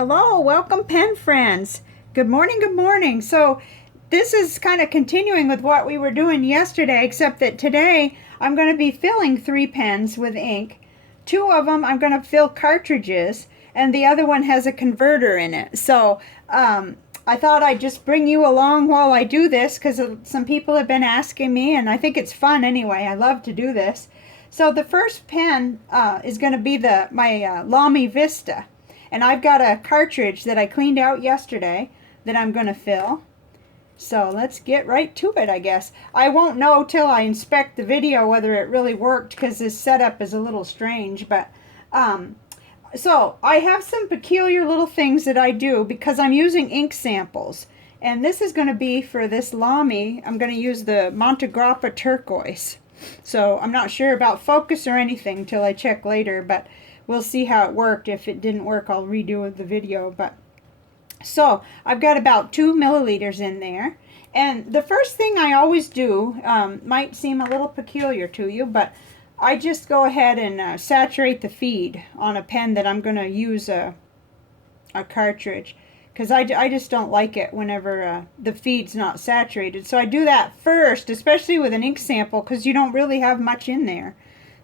Hello, welcome pen friends. Good morning, good morning. So this is kind of continuing with what we were doing yesterday, except that today I'm going to be filling 3 pens with ink. 2 of them I'm going to fill cartridges, and the other one has a converter in it. So I thought I'd just bring you along while I do this, because some people have been asking me, and I think it's fun anyway. I love to do this. So the first pen is going to be my Lamy Vista. And I've got a cartridge that I cleaned out yesterday that I'm going to fill. So let's get right to it, I guess. I won't know till I inspect the video whether it really worked, because this setup is a little strange. But so I have some peculiar little things that I do because I'm using ink samples. And this is going to be for this Lamy. I'm going to use the Monte Grappa turquoise. So I'm not sure about focus or anything till I check later, but we'll see how it worked. If it didn't work, I'll redo the video. But so I've got about 2 milliliters in there. And the first thing I always do, might seem a little peculiar to you, but I just go ahead and saturate the feed on a pen that I'm going to use a cartridge. Because I just don't like it whenever the feed's not saturated. So I do that first, especially with an ink sample, because you don't really have much in there.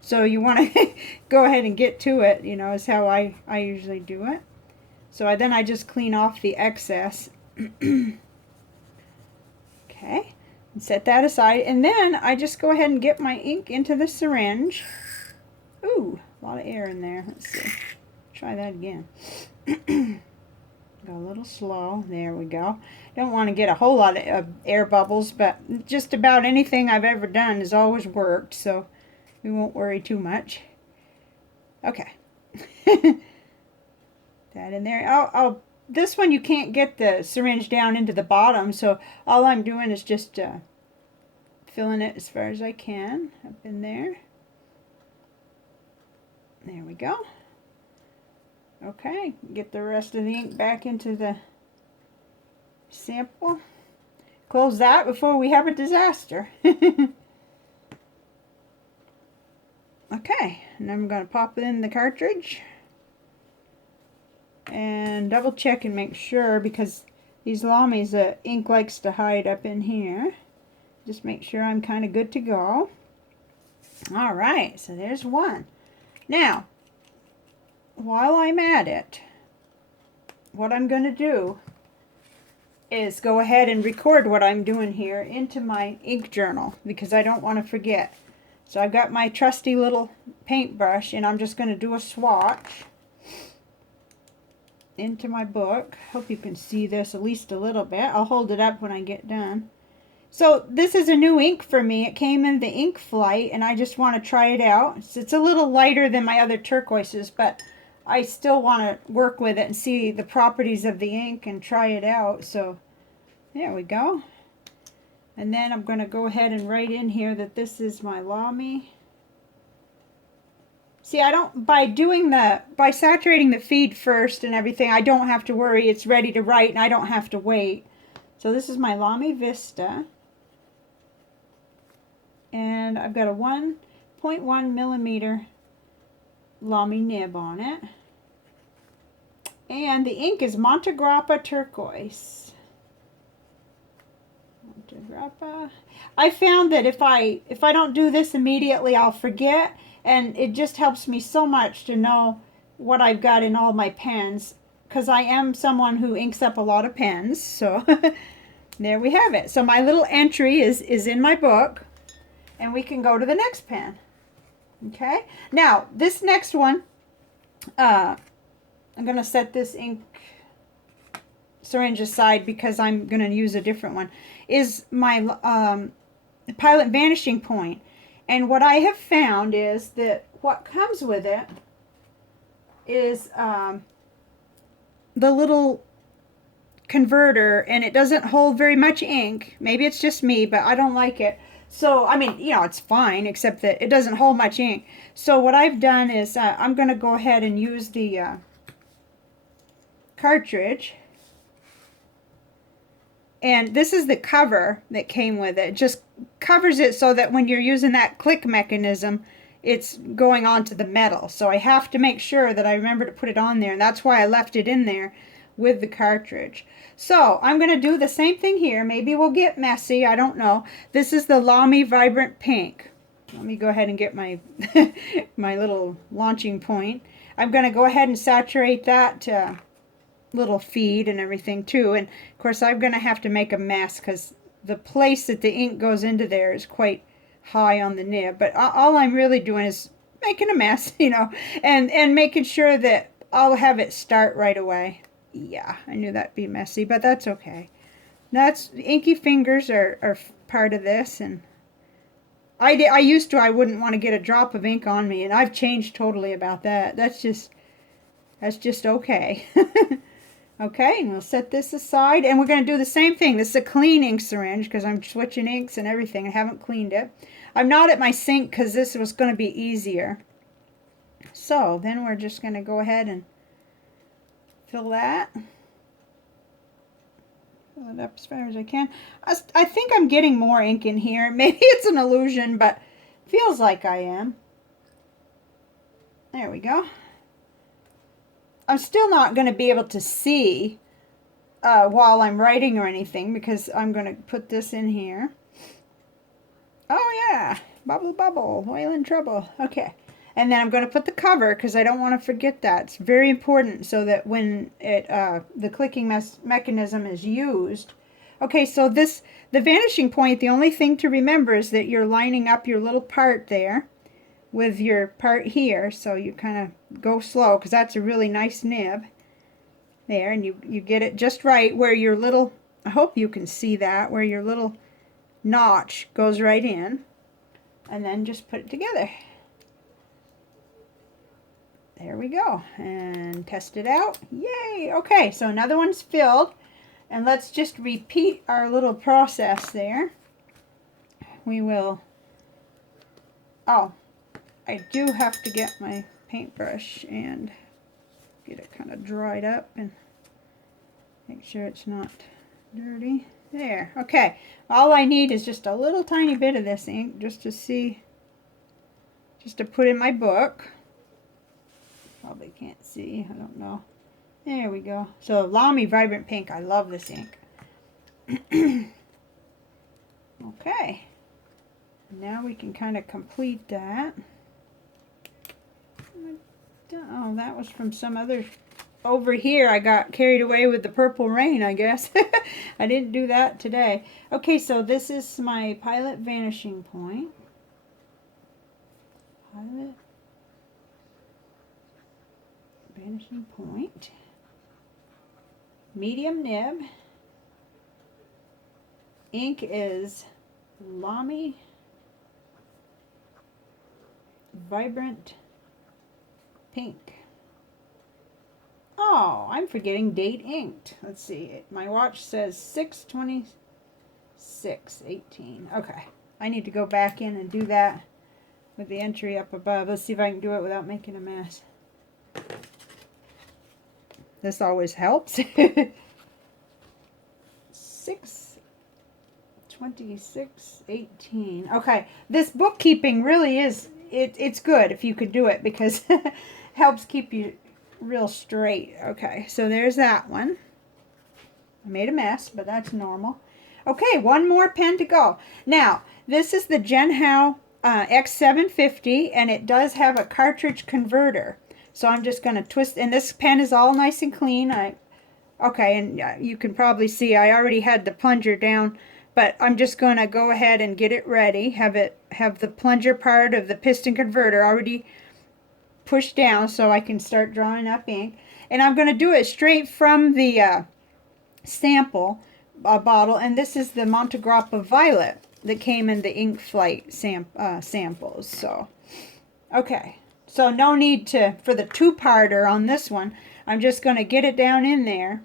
So you want to go ahead and get to it, you know, is how I usually do it. So then I just clean off the excess. Okay, and set that aside. And then I just go ahead and get my ink into the syringe. Ooh, a lot of air in there. Let's see. Try that again. Go a little slow. There we go. Don't want to get a whole lot of air bubbles, but just about anything I've ever done has always worked, so we won't worry too much. Okay. That in there. This one you can't get the syringe down into the bottom, so all I'm doing is just filling it as far as I can up in there. There we go. Okay, get the rest of the ink back into the sample. Close that before we have a disaster. Okay, and I'm going to pop it in the cartridge. And double check and make sure, because these Lamys, the ink likes to hide up in here. Just make sure I'm kind of good to go. Alright, so there's one. Now, while I'm at it, what I'm going to do is go ahead and record what I'm doing here into my ink journal, because I don't want to forget. So I've got my trusty little paintbrush, and I'm just going to do a swatch into my book. Hope you can see this at least a little bit. I'll hold it up when I get done. So this is a new ink for me. It came in the Ink Flight, and I just want to try it out. It's a little lighter than my other turquoises, but I still want to work with it and see the properties of the ink and try it out. So there we go. And then I'm going to go ahead and write in here that this is my Lamy. See, by saturating the feed first and everything, I don't have to worry. It's ready to write and I don't have to wait. So this is my Lamy Vista. And I've got a 1.1 millimeter Lamy nib on it. And the ink is Monte Grappa turquoise. Monte Grappa. I found that if I don't do this immediately, I'll forget, and it just helps me so much to know what I've got in all my pens, because I am someone who inks up a lot of pens. So there we have it. So my little entry is in my book, and we can go to the next pen. Okay, now this next one, I'm going to set this ink syringe aside because I'm going to use a different one, is my Pilot Vanishing Point. And what I have found is that what comes with it is the little converter, and it doesn't hold very much ink. Maybe it's just me, but I don't like it. So, I mean, you know, it's fine, except that it doesn't hold much ink. So what I've done is I'm going to go ahead and use the cartridge. And this is the cover that came with it. It just covers it so that when you're using that click mechanism, it's going onto the metal. So I have to make sure that I remember to put it on there, and that's why I left it in there with the cartridge. So I'm going to do the same thing here. Maybe we'll get messy, I don't know. This is the Lamy Vibrant Pink. Let me go ahead and get my my little launching point. I'm going to go ahead and saturate that little feed and everything too. And of course I'm going to have to make a mess because the place that the ink goes into there is quite high on the nib. But all I'm really doing is making a mess, you know, and making sure that I'll have it start right away. Yeah, I knew that'd be messy, but that's okay. That's inky fingers are part of this, and I wouldn't want to get a drop of ink on me, and I've changed totally about that. That's just okay. Okay, and we'll set this aside, and we're going to do the same thing. This is a clean ink syringe because I'm switching inks and everything. I haven't cleaned it. I'm not at my sink because this was going to be easier. So then we're just going to go ahead and fill that. Fill it up as far as I can. I think I'm getting more ink in here. Maybe it's an illusion, but feels like I am. There we go. I'm still not going to be able to see while I'm writing or anything because I'm going to put this in here. Oh yeah, bubble bubble, whale in trouble. Okay, and then I'm going to put the cover because I don't want to forget that. It's very important so that when it the clicking mechanism is used. Okay, so the vanishing point, the only thing to remember is that you're lining up your little part there with your part here, so you kind of go slow because that's a really nice nib there, and you get it just right where your little, I hope you can see that, where your little notch goes right in, and then just put it together. There we go, and test it out. Yay! Okay, so another one's filled, and let's just repeat our little process there. We will, oh, I do have to get my paintbrush and get it kind of dried up and make sure it's not dirty. There, okay. All I need is just a little tiny bit of this ink just to see, just to put in my book. Probably can't see, I don't know. There we go. So Lamy Vibrant Pink, I love this ink. Okay. Now we can kind of complete that. Oh, that was from some other, over here I got carried away with the purple rain, I guess. I didn't do that today. Okay, so this is my Pilot Vanishing Point. Pilot Vanishing Point. Medium nib. Ink is Lamy Vibrant Pink. Oh, I'm forgetting date inked. Let's see. My watch says 6/26/18. Okay. I need to go back in and do that with the entry up above. Let's see if I can do it without making a mess. This always helps. 6/26/18. Okay. This bookkeeping really is, it's good if you could do it because it helps keep you real straight. Okay, so there's that one. I made a mess, but that's normal. Okay, one more pen to go. Now, this is the Jinhao X750, and it does have a cartridge converter. So I'm just going to twist, and this pen is all nice and clean. Okay, and you can probably see I already had the plunger down, but I'm just going to go ahead and get it ready. Have the plunger part of the piston converter already pushed down so I can start drawing up ink. And I'm going to do it straight from the sample bottle, and this is the Montegrappa Violet that came in the Ink Flight samples. So, okay. So no need for the two-parter on this one. I'm just going to get it down in there,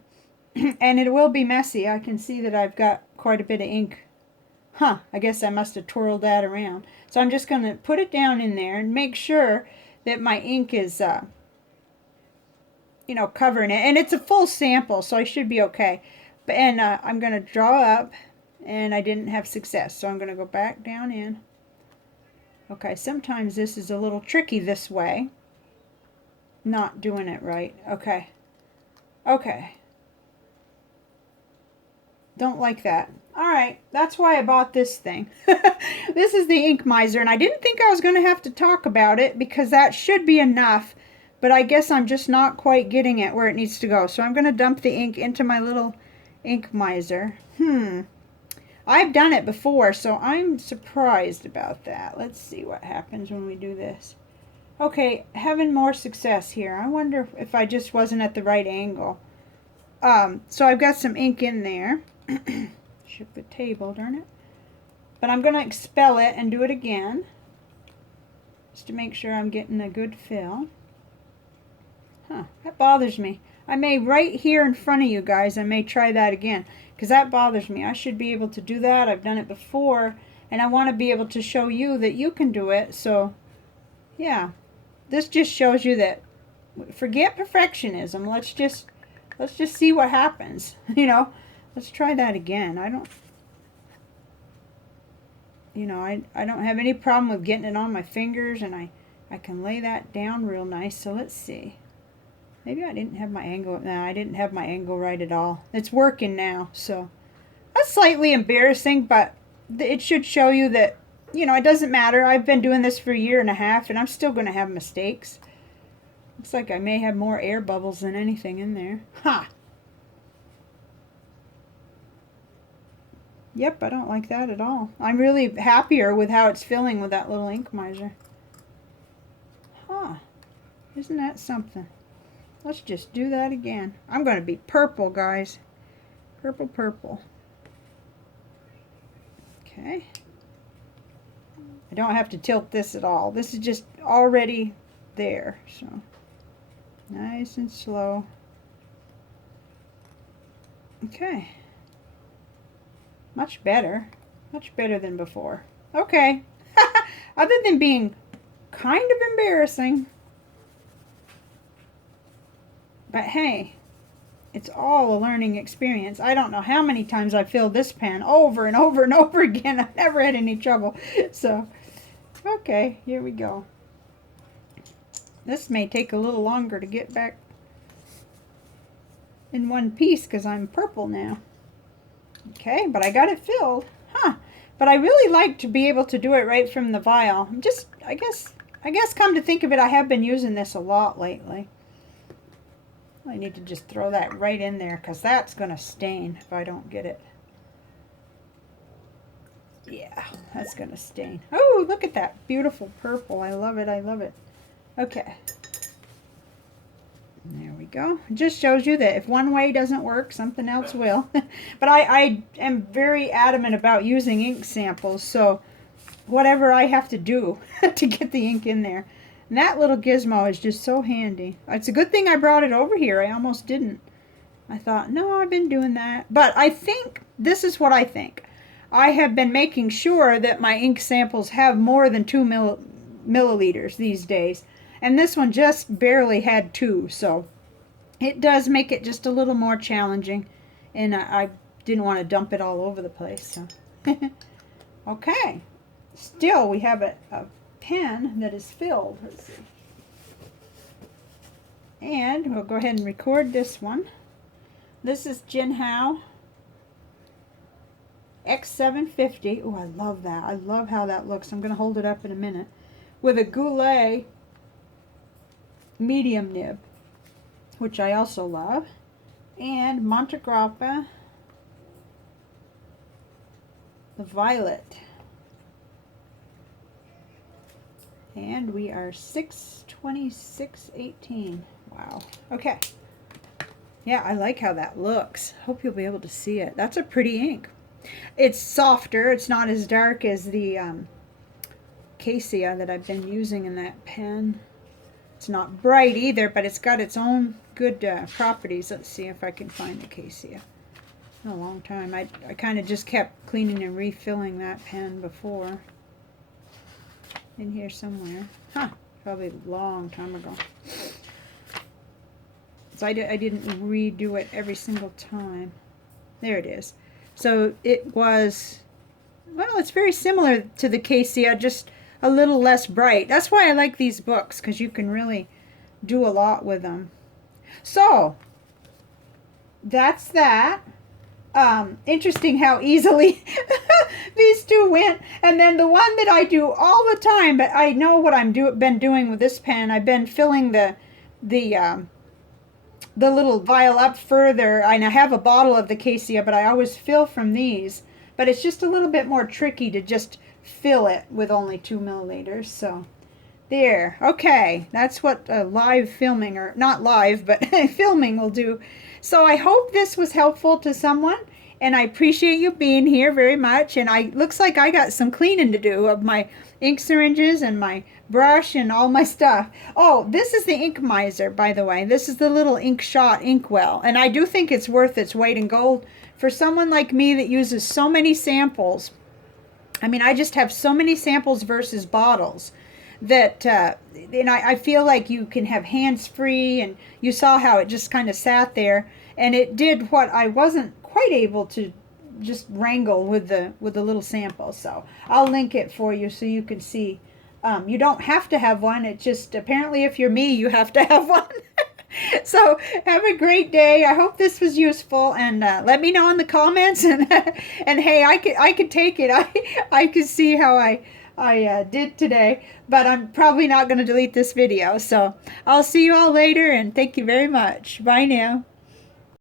and it will be messy. I can see that I've got quite a bit of ink. Huh, I guess I must have twirled that around. So I'm just going to put it down in there and make sure that my ink is, you know, covering it. And it's a full sample, so I should be okay. And I'm going to draw up, and I didn't have success. So I'm going to go back down in. Okay, sometimes this is a little tricky this way. Not doing it right. Okay. Okay. Don't like that. Alright, that's why I bought this thing. This is the Ink Miser, and I didn't think I was going to have to talk about it because that should be enough, but I guess I'm just not quite getting it where it needs to go. So I'm going to dump the ink into my little Ink Miser. I've done it before, so I'm surprised about that. Let's see what happens when we do this. Okay, having more success here. I wonder if I just wasn't at the right angle. So I've got some ink in there. Shook the table, darn it. But I'm going to expel it and do it again, just to make sure I'm getting a good fill. That bothers me. I may, right here in front of you guys, I may try that again, because that bothers me. I should be able to do that. I've done it before, and I want to be able to show you that you can do it. So, yeah, this just shows you that, forget perfectionism. Let's just see what happens, you know. Let's try that again. I don't have any problem with getting it on my fingers, and I can lay that down real nice. So let's see. Maybe I didn't have my angle. No, I didn't have my angle right at all. It's working now, so that's slightly embarrassing, but it should show you that, you know, it doesn't matter. I've been doing this for a year and a half, and I'm still going to have mistakes. Looks like I may have more air bubbles than anything in there. Ha! Yep, I don't like that at all. I'm really happier with how it's filling with that little Ink Miser. Huh. Isn't that something? Let's just do that again. I'm going to be purple, guys. Purple, purple. Okay. I don't have to tilt this at all. This is just already there. So, nice and slow. Okay. Much better. Much better than before. Okay. Other than being kind of embarrassing. But hey, it's all a learning experience. I don't know how many times I've filled this pen over and over and over again. I've never had any trouble. So, okay, here we go. This may take a little longer to get back in one piece because I'm purple now. Okay, but I got it filled. Huh. But I really like to be able to do it right from the vial. I guess come to think of it, I have been using this a lot lately. I need to just throw that right in there because that's going to stain if I don't get it. Yeah, that's going to stain. Oh, look at that beautiful purple. I love it. I love it. Okay. There we go. It just shows you that if one way doesn't work, something else will. But I am very adamant about using ink samples, so whatever I have to do to get the ink in there. And that little gizmo is just so handy. It's a good thing I brought it over here. I almost didn't. I thought, no, I've been doing that. But I think, this is what I think. I have been making sure that my ink samples have more than 2 milliliters these days. And this one just barely had 2, so it does make it just a little more challenging. And I didn't want to dump it all over the place. So. Okay. Still, we have a pen that is filled. Let's see. And we'll go ahead and record this one. This is Jinhao X750. Oh, I love that. I love how that looks. I'm going to hold it up in a minute. With a Goulet medium nib, which I also love. And Monte Grappa, the violet. And we are 6/26/18. Wow. Okay. Yeah, I like how that looks. Hope you'll be able to see it. That's a pretty ink. It's softer. It's not as dark as the cassia that I've been using in that pen. It's not bright either, but it's got its own good properties. Let's see if I can find the cassia. A long time. I kind of just kept cleaning and refilling that pen before. In here somewhere. Huh. Probably a long time ago. So I didn't redo it every single time. There it is. So it was, well, it's very similar to the cassia, just a little less bright. That's why I like these books, because you can really do a lot with them. So that's that. Interesting how easily these two went. And then the one that I do all the time, but I know what been doing with this pen. I've been filling the little vial up further, and I have a bottle of the cassia, but I always fill from these. But it's just a little bit more tricky to just fill it with only 2 milliliters. So there. Okay, that's what live filming, or not live, but filming will do. So I hope this was helpful to someone, and I appreciate you being here very much. And looks like I got some cleaning to do of my ink syringes and my brush and all my stuff. Oh, this is the Ink Miser, by the way. This is the little ink shot inkwell, and I do think it's worth its weight in gold for someone like me that uses so many samples. I mean, I just have so many samples versus bottles that and I feel like you can have hands free, and you saw how it just kind of sat there, and it did what I wasn't quite able to just wrangle with the little sample. So I'll link it for you so you can see. You don't have to have one. It just, apparently if you're me, you have to have one. So have a great day. I hope this was useful, and let me know in the comments. And hey, I could take it. I could see how I did today, but I'm probably not going to delete this video. So I'll see you all later, and thank you very much. Bye now.